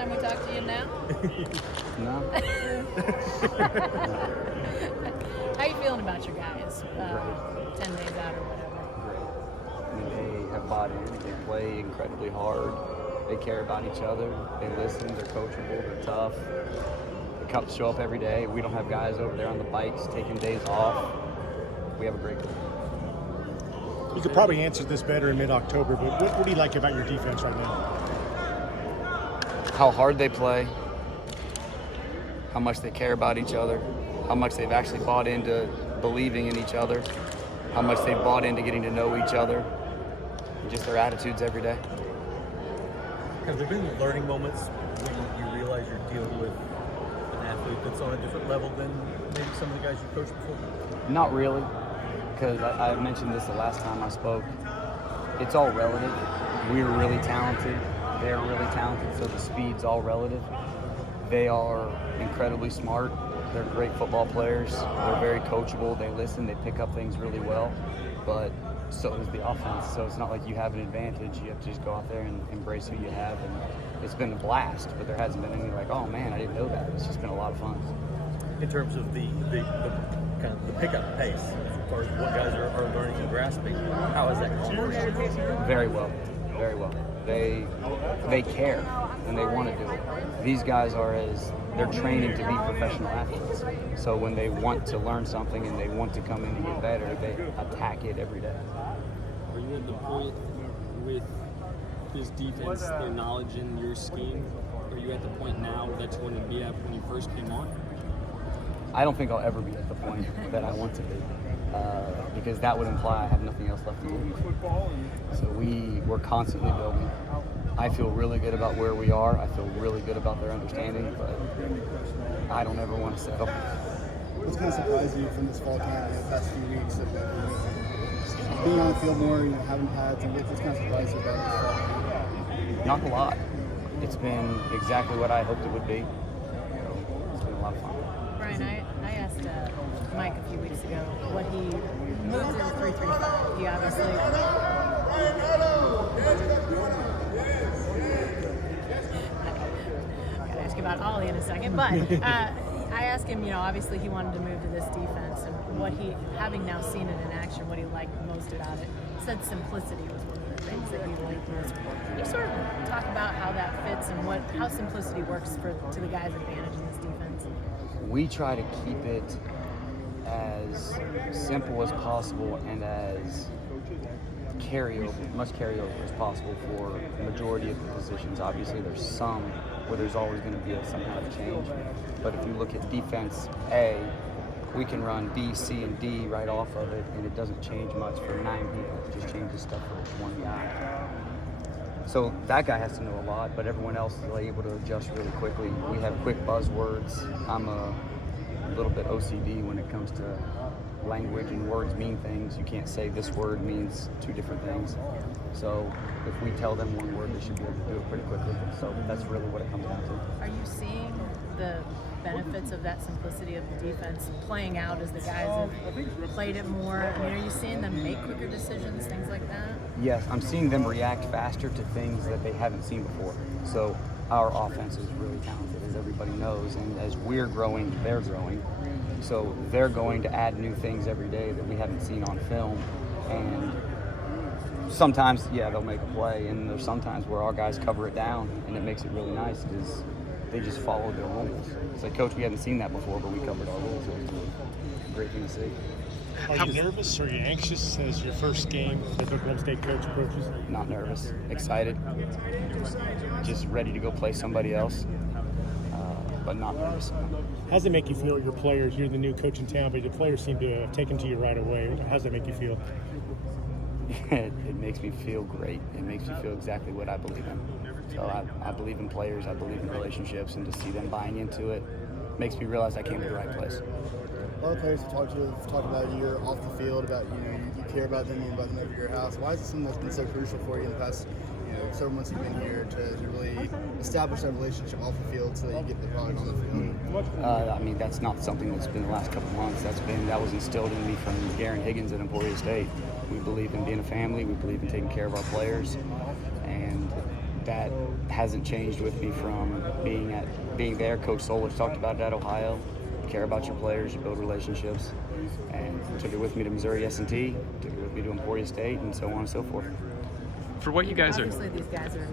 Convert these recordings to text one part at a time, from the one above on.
Time we talk to you now? No. How you feeling about your guys? 10 days out or whatever. Great. I mean, they have bought in. They play incredibly hard. They care about each other. They listen. They're coachable. They're tough. They come show up every day. We don't have guys over there on the bikes taking days off. We have a great group. You could probably answer this better in mid-October, but what do you like about your defense right now? How hard they play, how much they care about each other, how much they've actually bought into believing in each other, how much they've bought into getting to know each other, and just their attitudes every day. Have there been learning moments when you realize you're dealing with an athlete that's on a different level than maybe some of the guys you coached before? Not really, because I mentioned this the last time I spoke. It's all relative. We're really talented. They're really talented, so the speed's all relative. They are incredibly smart. They're great football players. They're very coachable. They listen. They pick up things really well. But so does the offense. So it's not like you have an advantage. You have to just go out there and embrace who you have. And it's been a blast, but there hasn't been any like, oh man, I didn't know that. It's just been a lot of fun. In terms of the kind of the pickup pace, as far as what guys are learning and grasping, how has that gone? Very well. Very well. They care and they want to do it. These guys they're training to be professional athletes. So when they want to learn something and they want to come in and get better, they attack it every day. Are you at the point with this defense, their knowledge in your scheme? Are you at the point now that you wanted to be at when you first came on? I don't think I'll ever be at the point that I want to be. Because that would imply I have nothing else left to do. So we're constantly building. I feel really good about where we are. I feel really good about their understanding, but I don't ever want to settle. What's kind of surprised you from this fall camp in the past few weeks of being on the field more, having pads, and what's kind of surprised you about this fall camp? Not a lot. It's been exactly what I hoped it would be. It's been a lot of fun. Bryan, I asked Mike a few weeks ago what he moved to the 3-3-5. He obviously. I'm gonna ask you about Ollie in a second, but I asked him, obviously he wanted to move to this defense, and what having now seen it in action, what he liked most about it. He said simplicity was one of the things that he liked most. Can you sort of talk about how that fits and how simplicity works to the guys' advantage in this defense? We try to keep it as simple as possible and as much carryover as possible for the majority of the positions. Obviously, there's some where there's always going to be some kind of change. But if you look at defense A, we can run B, C, and D right off of it, and it doesn't change much for 9 people. It just changes stuff for one guy. So that guy has to know a lot, but everyone else is able to adjust really quickly. We have quick buzzwords. I'm a little bit OCD when it comes to language, and words mean things. You can't say this word means 2 different things. So if we tell them one word, they should be able to do it pretty quickly. So that's really what it comes down to. Are you seeing the benefits of that simplicity of the defense playing out as the guys have played it more? I mean, are you seeing them make quicker decisions, things like that? Yes, I'm seeing them react faster to things that they haven't seen before. So our offense is really talented, as everybody knows, and as we're growing, they're growing. So they're going to add new things every day that we haven't seen on film. And sometimes, they'll make a play, and there's sometimes where our guys cover it down, and it makes it really nice because they just follow their rules. It's like, Coach, we haven't seen that before, but we covered our rules. It's a great thing to see. Are you nervous or are you anxious as your first game as a Golden State coach approaches? Not nervous, excited, just ready to go play somebody else, but not nervous. How does it make you feel, your players? You're the new coach in town, but your players seem to have taken to you right away. How does that make you feel? It makes me feel great. It makes me feel exactly what I believe in. So I believe in players, I believe in relationships, and to see them buying into it makes me realize I came to the right place. A lot of players have talked about you off the field, about you care about them and about them over your house. Why is it something that's been so crucial for you in the past several months you've been here to really establish that relationship off the field so that you get the product on the field? That's not something that's been the last couple months. That was instilled in me from Garen Higgins at Emporia State. We believe in being a family. We believe in taking care of our players, and that hasn't changed with me from being there. Coach Solich talked about it at Ohio. Care about your players, you build relationships, and took it with me to Missouri S&T, took it with me to Emporia State, and so on and so forth. For what you guys are. Obviously, these guys are.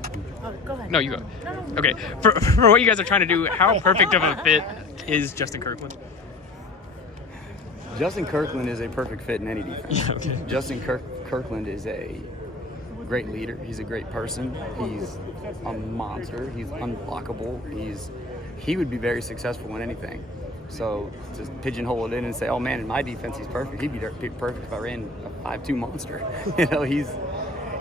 Oh, go ahead. No, you go. No. Okay. For what you guys are trying to do, how perfect of a fit is Justin Kirkland? Justin Kirkland is a perfect fit in any defense. Yeah, okay. Justin Kirkland is a great leader. He's a great person. He's a monster. He's unblockable. He would be very successful in anything. So just pigeonhole it in and say, oh man, in my defense he's perfect. He'd be perfect if I ran a 5'2" monster.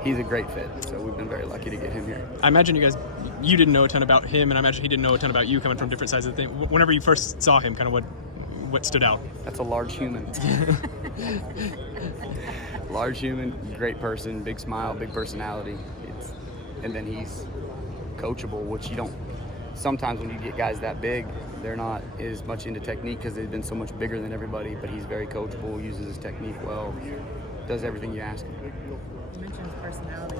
He's a great fit. So we've been very lucky to get him here. I imagine you didn't know a ton about him, and I imagine he didn't know a ton about you, coming from different sides of the thing. Whenever you first saw him, kind of what stood out? That's a large human. Large human, great person, big smile, big personality. And then he's coachable, which you don't. Sometimes when you get guys that big, they're not as much into technique because they've been so much bigger than everybody, but he's very coachable, uses his technique well, does everything you ask him. You mentioned his personality.